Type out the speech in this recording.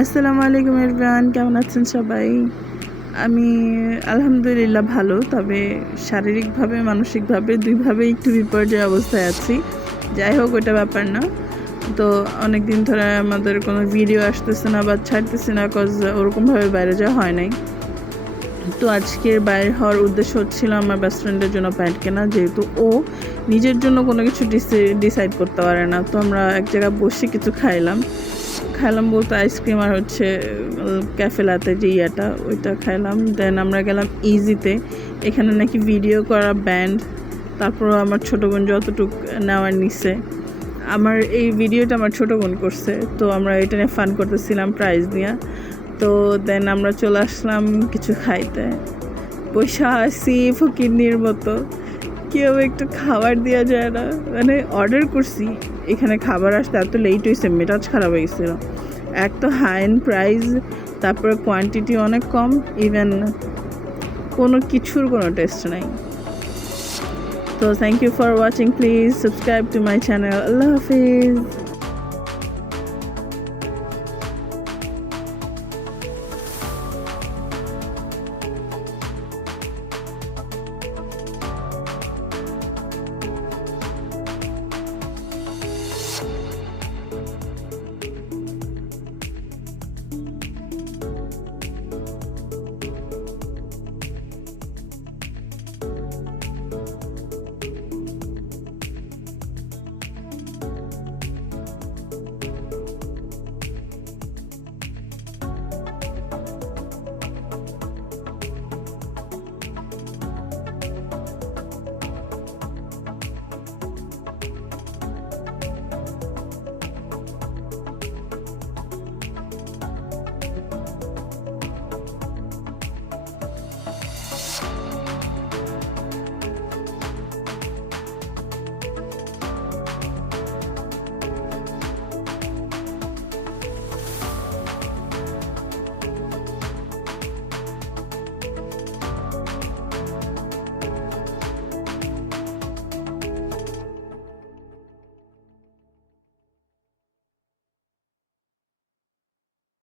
আসসালামু আলাইকুম এভরিওয়ান, কেমন আছেন সবাই? আমি আলহামদুলিল্লাহ ভালো, তবে শারীরিকভাবে মানসিকভাবে দুইভাবেই একটু বিপর্যয় অবস্থায় আছি। যাই হোক, ওটা ব্যাপার না। তো অনেক দিন ধরে আমাদের কোনো ভিডিও আসতেছে না বা ছাড়তেছে না, কজ ওরকমভাবে বাইরে যাওয়া হয় নাই। তো আজকের বাইরে হওয়ার উদ্দেশ্য হচ্ছিল আমার বেস্ট ফ্রেন্ডের জন্য প্যান্ট কেনা, যেহেতু ও নিজের জন্য কোনো কিছু ডিসাইড করতে পারে না। তো আমরা এক জায়গায় বসে কিছু খাইলাম বলতে আইসক্রিম আর হচ্ছে ক্যাফে লাতে যে ইয়াটা ওইটা খাইলাম। দেন আমরা গেলাম ইজিতে, এখানে নাকি ভিডিও করা ব্যান্ড। তারপরও আমার ছোটো বোন যতটুকু নেওয়ার নিছে, আমার এই ভিডিওটা আমার ছোটো বোন করছে। তো আমরা এটা নিয়ে ফান করতেছিলাম প্রাইজ নিয়ে। তো দেন আমরা চলে আসলাম কিছু খাইতে, পয়সা আসি ফকিন্নির মতো। কেউ একটু খাবার দেওয়া যায় না, মানে অর্ডার করছি, এখানে খাবার আসতে এত লেট হয়েছে, মেজাজ খারাপ হয়ে গেছিলো। এক তো হাই এন্ড প্রাইস, তারপরে কোয়ান্টিটি অনেক কম, ইভেন কোনো কিছুর কোনো টেস্ট নাই। তো thank you for watching, please subscribe to my channel. আল্লাহ হাফিজ।